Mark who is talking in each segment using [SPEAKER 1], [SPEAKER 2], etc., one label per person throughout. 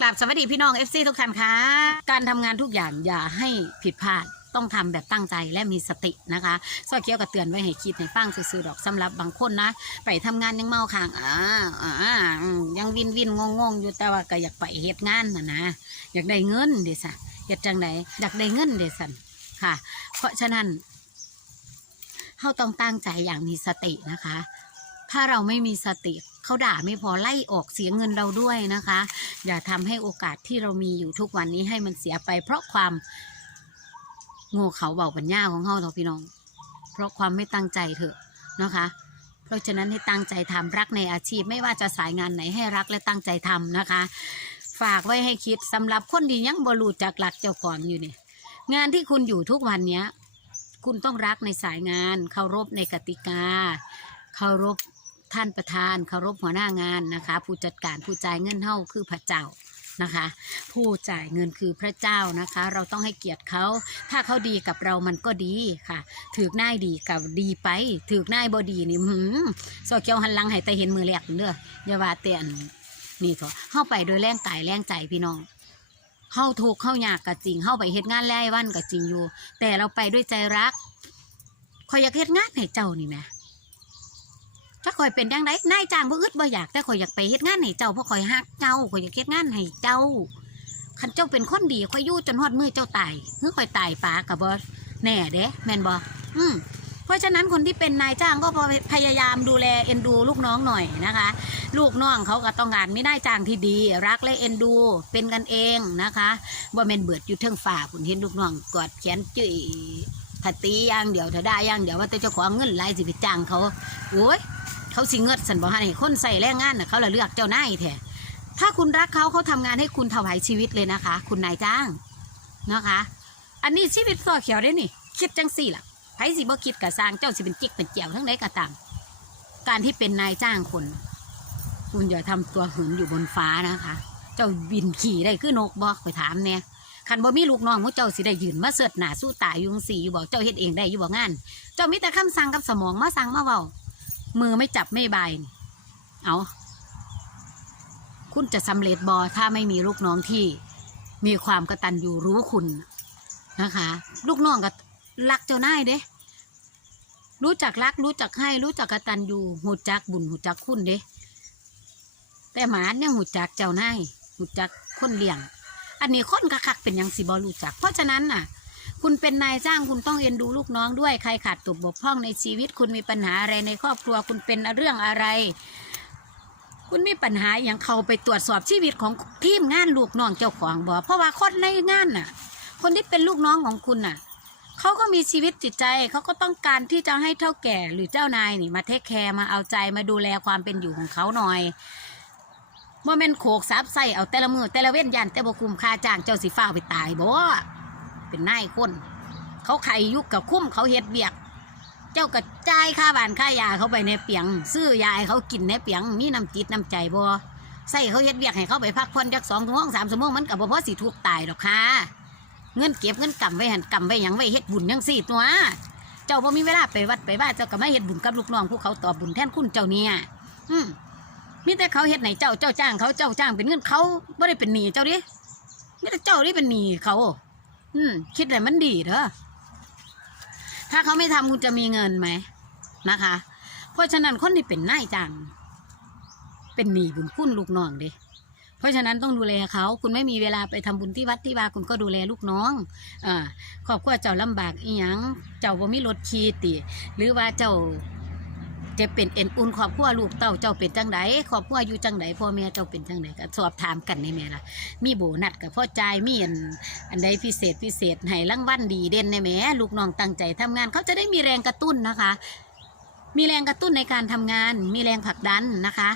[SPEAKER 1] กราบสวัสดีพี่น้อง FC ทุกท่านคะการทำงานทุกอย่างอย่าให้ผิดพลาดต้องทำแบบตั้งใจและมีสตินะคะซอยเกี้ยวก็เตือนไว้ให้คิดให้ฟังซื่อๆดอกสำหรับบางคนนะ ไปทำงานยังเมาค้างอ่าอ่าอืมยังวินวินงงงๆอยู่แต่ว่าก็อยากไปเฮ็ดงานนะนะอยากได้เงินเดซ่ะเฮ็ดจังไดอยากได้เงินเดสันค่ะ เพราะฉะนั้นเราต้องตั้งใจอย่างมีสตินะคะ ถ้าเราไม่มีสติ เขาด่าไม่พอไล่ออกเสียเงินเราด้วยนะคะ อย่าทำให้โอกาสที่เรามีอยู่ทุกวันนี้ให้มันเสียไป เพราะความโง่เขาเบาปัญญาของเฮาเนาะพี่น้อง เพราะความไม่ตั้งใจเถอะนะคะ เพราะฉะนั้นให้ตั้งใจทำรักในอาชีพ ไม่ว่าจะสายงานไหนให้รักและตั้งใจทำนะคะ ฝากไว้ให้คิดสำหรับคนที่ยังบรูจากหลักเจ้าของอยู่เนี่ยงานที่คุณอยู่ทุกวันเนี้ยคุณต้องรักในสายงาน เคารพในกติกา เคารพ ท่านประธานเคารพหัวหน้างานนะคะ ผู้จัดการผู้จ่ายเงินเท่าคือพระเจ้านะคะ ผู้จ่ายเงินคือพระเจ้านะคะ เราต้องให้เกียรติเขาถ้าเขาดีกับเรามันก็ดีค่ะถือกน่ายดีกับดีไปถือกน่ายบอดีนี่หืมสอเกียวหันหลังให้แต่เห็นมือแหลกเด้ออย่าว่าแต่อันนี่เถอะเข้าไปโดยแรงกายแรงใจพี่น้องเข้าถูกเข้ายากก็จริงเข้าไปเฮ็ดงานแล่วันก็จริงอยู่ แต่เราไปด้วยใจรักคอยอยากเฮ็ดงานให้เจ้านี่แหม ถ้าคอยเป็นยังไงนายจ้างบ่อึดบ่อยากแต่คอยอยากไปเฮ็ดงานให้เจ้าเพราะคอยฮักเจ้าคอยอยากเฮ็ดงานให้เจ้าคันเจ้าเป็นคนดีคอยอยู่จนฮอดมือเจ้าตายเมื่อคอยตายปากับบ่แน่เด้แม่นบ่อืมเพราะฉะนั้นคนที่เป็นนายจ้างก็พยายามดูแลเอ็นดูลูกน้องหน่อยนะคะ ลูกน้องเขาก็ต้องการไม่ได้จ้างที่ดี รักและเอ็นดูเป็นกันเองนะคะว่าแม่นเบิดอยู่เทิงฝ่าคุณเห็นลูกน้องกอดแขนจุ้ย ถ้าตีอย่างเดียวถ้าได้อย่างเดียวว่าแต่เจ้าของเงินหลายสิไปจ้างเขาโอ้ยเขาสิเงิดสันบอกให้คนใส่แรงงานน่ะเขาละเลือกเจ้านายแท้ถ้าคุณรักเขาเขาทำงานให้คุณถวายชีวิตเลยนะคะ คุณนายจ้างนะคะ อันนี้ชีวิตซอเขียวได้นี่คิดจังสี่ล่ะไผสิบ่คิดกับสร้างเจ้าสิเป็นจิกเป็นเจียวทั้งใดก็ตาม การที่เป็นนายจ้างคนคุณอย่าทำตัวหืนอยู่บนฟ้านะคะ เจ้าบินขี่ได้คือนกบอกไปถามเนี่ย คันบ่มีลูกน้องของเจ้าสิได้ยืนมาเสิร์ชหนาสู้ตายอยุงสี่อยู่บอกเจ้าเฮ็ดเองได้อยู่บอกงาน เจ้ามีแต่คำสั่งกับสมองมาสั่งมาเว้ามือไม่จับไม่บายเอาคุณจะสำเร็จบอถ้าไม่มีลูกน้องที่มีความกระตัญญูรู้คุณนะคะ ลูกน้องก็รักเจ้านายเด้ รู้จักรัก รู้จักให้ รู้จักกระตัญญูหูจักบุญหูจักคุณเด้ แต่หมาเนี่ยหูจักเจ้านายหูจักคนเลี้ยง อันนี้คนคักๆเป็นยังสิบอรู้จัก เพราะฉะนั้นน่ะ คุณเป็นนายจ้างคุณต้องเอ็นดูลูกน้องด้วยใครขาดตกบกพร่องในชีวิต คุณมีปัญหาอะไรในครอบครัว คุณเป็นเรื่องอะไร คุณมีปัญหาอย่างเขาไปตรวจสอบชีวิตของทีมงานลูกน้องเจ้าของบ่เพราะว่าคนในงานน่ะ คนที่เป็นลูกน้องของคุณน่ะเขาก็มีชีวิตจิตใจเขาก็ต้องการที่จะให้เท่าแก่หรือเจ้านายนี่มาเทคแคร์มาเอาใจมาดูแลความเป็นอยู่ของเขาหน่อย ว่แม่นโขกซับใส่เอาแต่ละมือแต่ละเว้นยันแต่บคุมค่าจ้างเจ้าสิฟ้าไปตายบ่เป็นนายคน เขาไขยุกกับคุ้มเขาเฮ็ดเบียก เจ้ากระจายค่าบ้านค่ายาเขาไปในเปียง ซื้อยาให้เขากินในเปียงมีน้ำจิตน้ำใจบ่ใส่เขาเฮ็ดเบียกให้เขาไปพักผ่อนจักสองชั่วโมงสามชั่วโมงมันกับบ่พอสิทุกตายหรอกค่ะเงินเก็บเงินกำไว้หันกำไว้ยังไว้เฮ็ดบุญยังสี่ตัวเจ้าบ่มีเวลาไปวัดไปบ้านเจ้าก็มาเฮ็ดบุญกับลูกน้องผู้เขาตอบบุญแทนคุณเจ้าเนี่ยอืม มีแต่เขาเฮ็ดไหนเจ้าเจ้าจ้างเขาเจ้าจ้างเป็นเงินเขาไม่ได้เป็นหนี้เจ้าดิมีแต่เจ้าที่เป็นหนี้เขา อืม คิดอะไรมันดีเถอะถ้าเขาไม่ทำคุณจะมีเงินไหมนะคะ เพราะฉะนั้นคนที่เป็นนายจ้างเป็นหนี้บุญคุณลูกน้องด้เพราะฉะนั้นต้องดูแลเขา คุณไม่มีเวลาไปทำบุญที่วัดที่วาคุณก็ดูแลลูกน้องอ่าครอบครัวเจ้าลำบากอีหยัง เจ้าบ่มีรถขี่ติ หรือว่าเจ้า จะเป็นเอ็นอุ่นครอบครัวลูกเต้าเจ้าเป็นจังไดครอบครัวอยู่จังไดพ่อแม่เจ้าเป็นจังไดก็สอบถามกันในแม่ล่ะ มีโบนัสกับพ่อใจายมีอันอันใดพิเศษพิเศษให้รางวัลดีเด่นในแม่ลูกน้องตั้งใจทำงาน เขาจะได้มีแรงกระตุ้นนะคะ มีแรงกระตุ้นในการทำงาน มีแรงผลักดันนะคะ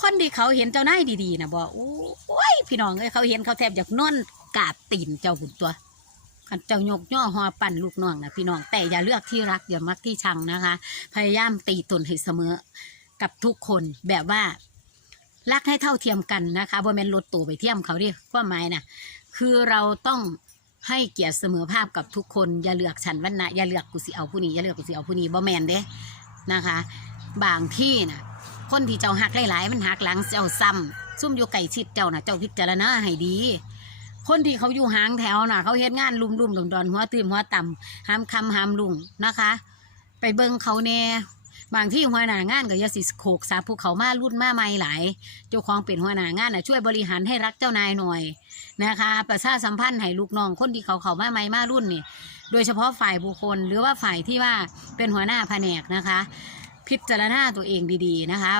[SPEAKER 1] คนที่เขาเห็นเจ้านายดีๆนะบอกโอ้ยพี่น้องเอ้ยเขาเห็นเขาแทบอยากนอนกาบตีนเจ้าบุญตัว คันเจ้ายกย่อหอปั่นลูกน้องนะพี่น้องแต่อย่าเลือกที่รักอย่ามักที่ชังนะคะ พยายามตีตนให้เสมอกับทุกคนแบบว่ารักให้เท่าเทียมกันนะคะบ่แมนลดตัวไปเทียมเขาดิความหมายนะคือเราต้องให้เกียรติเสมอภาพกับทุกคนอย่าเลือกฉันวันนะอย่าเลือกกูสิเอาผู้นี้อย่าเลือกกูสิเอาผู้นี้บ่แมนเด้นะคะ บางที่นะคนที่เจ้าหักหลายๆมันหักหลังเจ้าซ้ำซุ่มอยู่ไก่ชิดเจ้านะเจ้าพิจารณาให้ดี คนที่เขาอยู่หางแถวน่ะ เขาเฮ็ดงานลุมลุมดอนดอนหัวตื่มหัวต่ำหามคำหามลุงนะคะ ไปเบิ่งเขาแน่บางที่หัวหน้างานก็ยาสิโขกสาภูเขามารุ่นมาใหม่หลาย เจ้าของเป็นหัวหน้างานน่ะช่วยบริหารให้รักเจ้านายหน่อยนะคะ ประชาสัมพันธ์ให้ลูกน้องคนที่เขาเขามาใหม่มารุ่นนี่โดยเฉพาะฝ่ายบุคคลหรือว่าฝ่ายที่ว่าเป็นหัวหน้าแผนกนะคะ พิจารณาตัวเองดีๆนะคะ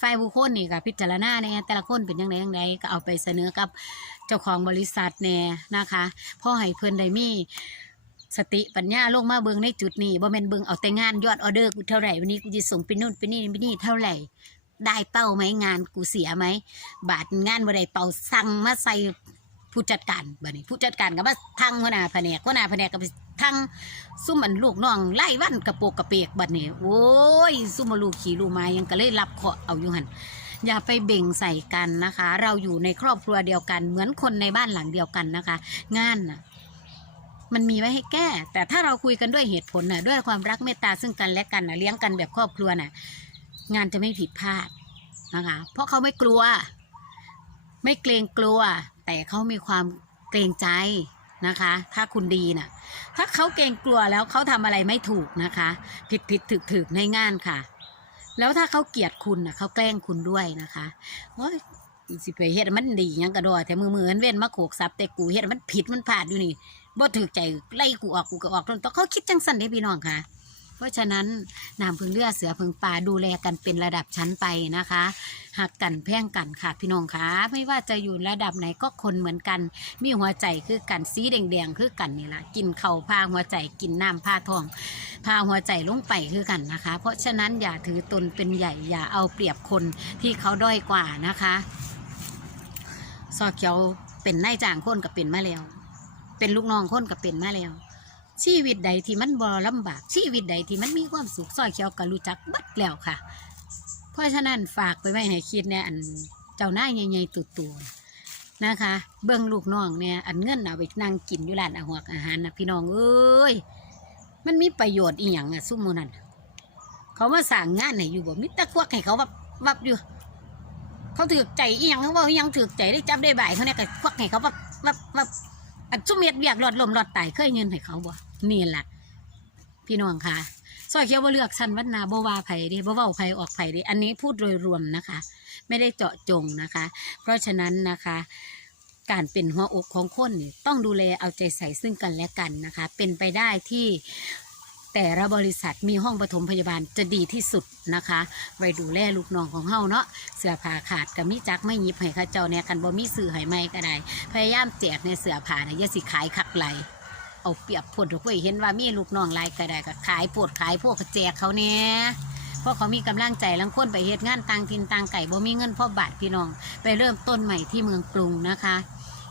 [SPEAKER 1] ฝ่ายบุคคลนี่ก็พิจารณาเนี่ยแต่ละคนเป็นยังไงยังไงก็เอาไปเสนอกับ เจ้าของบริษัทแน่นะคะพ่อให้เพิ่นได้มีสติปัญญาลงมาเบิงในจุดนี้บ่แม่นเบิงเอาแต่งานยอดออเดอร์กูเท่าไหร่วันนี้กูจะส่งไปนู่นไปนี่ไปนี่เท่าไหร่ ได้เป้าไหมงานกูเสียไหม บาทงานบ่ได้เป้าสั่งมาใส่ผู้จัดการบัดนี้ ผู้จัดการก็มาทั้งหัวหน้าแผนกหัวหน้าแผนกก็ไปทั้งซุ่มอันลูกน้องไล่วันกระโปกกระเปกบัดนี้ โอ้ยซุ่มมาลูกขี่ลูกไม้ยังก็เลยรับเคาะเอาอยู่หัน อย่าไปเบ่งใส่กันนะคะ เราอยู่ในครอบครัวเดียวกัน เหมือนคนในบ้านหลังเดียวกันนะคะ งานน่ะมันมีไว้ให้แก้ แต่ถ้าเราคุยกันด้วยเหตุผลน่ะ ด้วยความรักเมตตาซึ่งกันและกันน่ะเลี้ยงกันแบบครอบครัวน่ะ งานจะไม่ผิดพลาดนะคะ เพราะเขาไม่กลัว ไม่เกรงกลัว แต่เขามีความเกรงใจนะคะ ถ้าคุณดีน่ะ ถ้าเขาเกรงกลัวแล้วเขาทำอะไรไม่ถูกนะคะ ผิดผิดถึกถึกในงานค่ะ แล้วถ้าเขาเกลียดคุณน่ะเขาแกล้งคุณด้วยนะคะว่าสิไปเฮ็ดมันดียังกระโดดแต่มือมือมันเว้นมาโขกซับแต่กูเฮ็ดมันผิดมันพลาดอยู่นี่บ่ถือใจไล่กูออกกูก็ออกต้องเขาคิดจังสันเด้พี่น้องค่ะ เพราะฉะนั้นนามพึงเลือเสือพึงป่าดูแลกันเป็นระดับชั้นไปนะคะหักกันแพ่งกันค่ะพี่น้องค่ะไม่ว่าจะอยู่ระดับไหนก็คนเหมือนกัน มีหัวใจคือกันสีแดงๆคือกันนี่ละกินเข่าพาหัวใจกินน้ำพาทองพาหัวใจลงไปคือกันนะคะ เพราะฉะนั้นอย่าถือตนเป็นใหญ่อย่าเอาเปรียบคนที่เขาด้อยกว่านะคะซอเขียวเป็นนายจ้างคนกับเป็นมาแล้ว เป็นลูกน้องคนกับเป็นมาแล้ว ชีวิตใดที่มันบ่ลำบากชีวิตใดที่มันมีความสุขซอยเขียวก็รู้จักบัดแล้วค่ะ เพราะฉะนั้นฝากไปไว้ให้คิดเนี่ยอันเจ้าหน้ายใหญ่ๆตุตัวๆนะคะ เบิ่งลูกน้องเนี่ยอันเงินเอาไปนั่งกินอยู่ร้านอาหารอาหารนะพี่น้องเอ้ยมันมีประโยชน์อีหยังอะซุ่มโมนั่นเขามาสั่งงานให้อยู่บ่มิตรควักให้เขาวับวับอยู่เขาถือใจอีหยังเขาบอกอีหยังถือใจได้จับได้บ่ายเขาเนี่ยก็ควักให้เขาวับวับวับอันซุ่มเม็ดเบียกหลอดลมหลอดไตเคยเงินให้เขาบ่ นี่แหละพี่น้องค่ะซอยเขียวบ่เลือกชั้นวันนาบ่ว่าไผเดิบ่เว้าไผ่ออกไผเดิอันนี้พูดโดยรวมนะคะ ไม่ได้เจาะจงนะคะ เพราะฉะนั้นนะคะการเป็นหัวอกของคนนี่ต้องดูแลเอาใจใส่ซึ่งกันและกันนะคะ เป็นไปได้ที่แต่ละบริษัทมีห้องปฐมพยาบาลจะดีที่สุดนะคะ ไว้ดูแลลูกน้องของเฮาเนาะเสื้อผ้าขาดก็มีจักไม่ยิบให้เขาเจ้าเนี่ยกันบ่มีซื้อให้ไม่ก็ได้ พยายามแจกในเสื้อผ้าเนี่ยอย่าสิขายคักไหล เอาเปรียบผลทุกคนเห็นว่ามีลูกน้องหลายก็ได้ก็ขายปวดขายพวกแจกเขาเนี่ยเพราะเขามีกำลังใจลังคนไปเฮ็ดงานต่างถิ่นต่างไก่บ่มีเงินพ่อบาทพี่น้อง ไปเริ่มต้นใหม่ที่เมืองกรุงนะคะ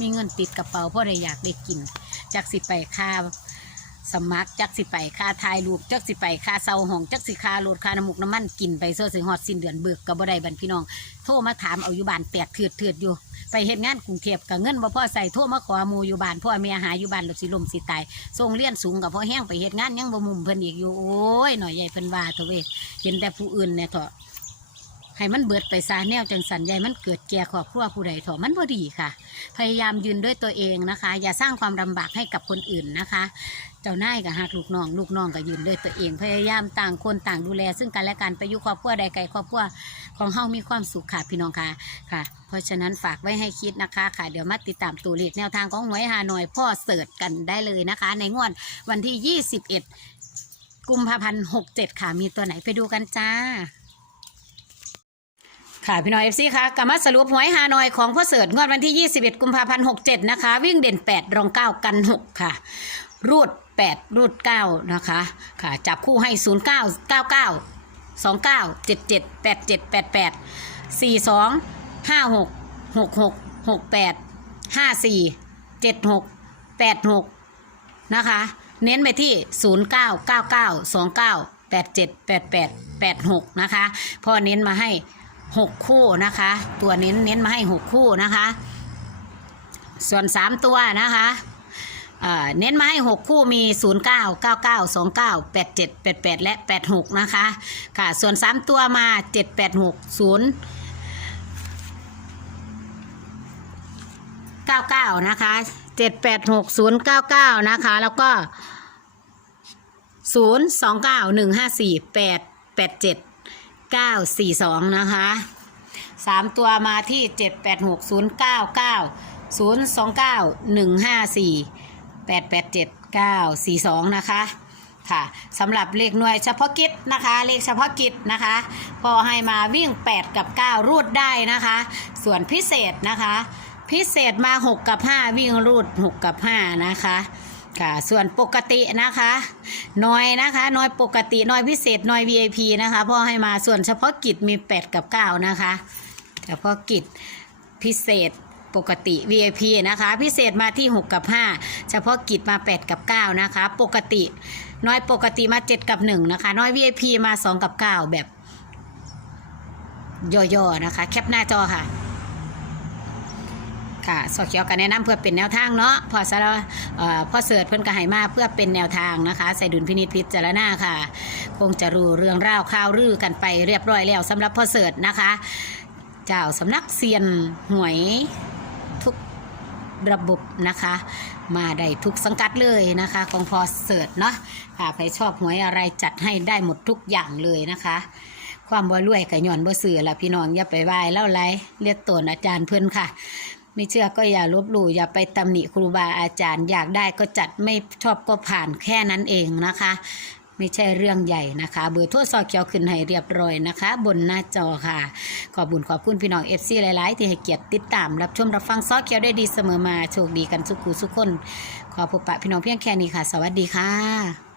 [SPEAKER 1] มีเงินติดกระเป๋าเพราะได้อยากได้กินจากสิไปค่าสมัครจักสิไปค่าทายรูปจักสิไปค่าเซาห้องจักสิค่ารถค่าน้ำมุกน้ำมันกินไปเสื้อสิฮอดสิ้นเดือนเบิกกับบ่ได้บันพี่น้อง โทรมาถามเอาอยู่บ้านแตกเถือดเถือดอยู่ ไปเฮ็ดงานกรุงเทพกับเงินบ่พอใส่โทรมาขอหมูอยู่บ้านพ่อแม่หาอยู่บ้านหลบสิลมสิตายส่งเรียนสูงกับพ่อแห้งไปเฮ็ดงานยังบ่มุมเพิ่นอีกอยู่โอ้ยหน่อยใหญ่เพิ่นว่าเถอะเว้ยเห็นแต่ผู้อื่นเนี่ยเถอะให้มันเบิดไปซาแนวจังสันใหญ่มันเกิดแก่ครอบครัวผู้ใดเถอะมันบ่ดีค่ะ พยายามยืนด้วยตัวเองนะคะ อย่าสร้างความลำบากให้กับคนอื่นนะคะ เจ้านายกับหักลูกน้อง ลูกน้องก็ยืนด้วยตัวเองพยายามต่างคนต่างดูแล ซึ่งกันและกันไปอยู่ครอบครัวใดไกลครอบครัวของเฮามีความสุขค่ะพี่น้องค่ะค่ะ เพราะฉะนั้นฝากไว้ให้คิดนะคะค่ะ เดี๋ยวมาติดตามตัวเลขแนวทางของหวยฮานอยพ่อเสิร์ชกันได้เลยนะคะ ในงวดวันที่ 21 กุมภาพันธ์67 ค่ะ มีตัวไหนไปดูกันจ้าค่ะพี่น้องเอฟซีค่ะกลับมาสรุปหวยฮานอยของพ่อเสิร์ชงวดวันที่ 21 กุมภาพันธ์ 67 นะคะ วิ่งเด่น 8 รอง 9 กัน 6 ค่ะ รูด 8 รูด 9 นะคะ ค่ะจับคู่ให้ 0 9 9 9 2 9 7 7 8 7 8 8 4 2 5 6 6 6 6 8 5 4 7 6 8 6 นะคะ เน้นไปที่ 0 9 9 9 2 9 8 7 8 8 8 6 นะคะ พ่อเน้นมาให้ 6 คู่นะคะ ตัวเน้นเน้นมาให้ 6 คู่นะคะ ส่วน 3 ตัวนะคะ เน้นมาให้ 6 คู่มี 0 9 9 9 2 9 8 7 8 8 และ 8 6 นะคะ ค่ะ ส่วน 3 ตัวมา 7 8 6 0เก้าเก้านะคะเจ็ดแปดหกศูนย์เก้าเก้านะคะ แล้วก็ศูนย์สองเก้าหนึ่งห้าสี่แปดแปดเจ็ดเก้าสี่สองนะคะสามตัวมาที่เจ็ด แปดหกศูนย์เก้าเก้าศูนย์สองเก้าหนึ่งห้าสี่แปดเจ็ดเก้าสี่สองนะคะค่ะสำหรับเลขหน่วยเฉพาะกิจนะคะ เลขเฉพาะกิจนะคะพอให้มาวิ่ง 8 กับ 9 รูดได้นะคะ ส่วนพิเศษนะคะ พิเศษมา 6 กับ 5 วิ่งรูด 6 กับ 5 นะคะค่ะส่วนปกตินะคะน้อยนะคะน้อยปกติน้อยพิเศษน้อย VIP นะคะพ่อให้มาส่วนเฉพาะกิจมี 8 กับ 9 นะคะ เฉพาะกิจพิเศษ ปกติ VIP นะคะ พิเศษมาที่ 6 กับ 5 เฉพาะกิจมา 8 กับ 9 นะคะ ปกติ น้อยปกติมา 7 กับ 1 นะคะ น้อย VIP มา 2 กับ 9 แบบย่อๆนะคะ แคปหน้าจอค่ะค่ะสอเขียวกันแนะนำเพื่อเป็นแนวทางเนาะพอสารเอ่อพอเสิร์ชเพิ่นก็ให้มาเพื่อเป็นแนวทางนะคะ ใส่ดุลพินิจพิจารณาค่ะ คงจะรู้เรื่องราวข่าวลือกันไปเรียบร้อยแล้วสำหรับพอเสิร์ชนะคะ เจ้าสำนักเซียนหวย ระบบนะคะ มาได้ทุกสังกัดเลยนะคะ ของพอเสิร์ชเนาะค่ะใครชอบหวยอะไรจัดให้ได้หมดทุกอย่างเลยนะคะ ความบ่รวยกับย่อนบ่เสือละพี่น้องอย่าไปไหว้เล่าไรเรียกตนอาจารย์เพื่อนค่ะไม่เชื่อก็อย่าลบหลู่อย่าไปตำหนิครูบาอาจารย์อยากได้ก็จัดไม่ชอบก็ผ่านแค่นั้นเองนะคะ ไม่ใช่เรื่องใหญ่นะคะ เบอร์โทรซอเขียวขึ้นให้เรียบร้อยนะคะ บนหน้าจอค่ะ ขอบบุญขอบคุณพี่น้องเอฟซีหลาย ๆ ที่ให้เกียรติติดตาม รับชมรับฟังซอเขียวได้ดีเสมอมาโชคดีกันสุขุสุขคน ขอพบปะพี่น้องเพียงแค่นี้ค่ะ สวัสดีค่ะ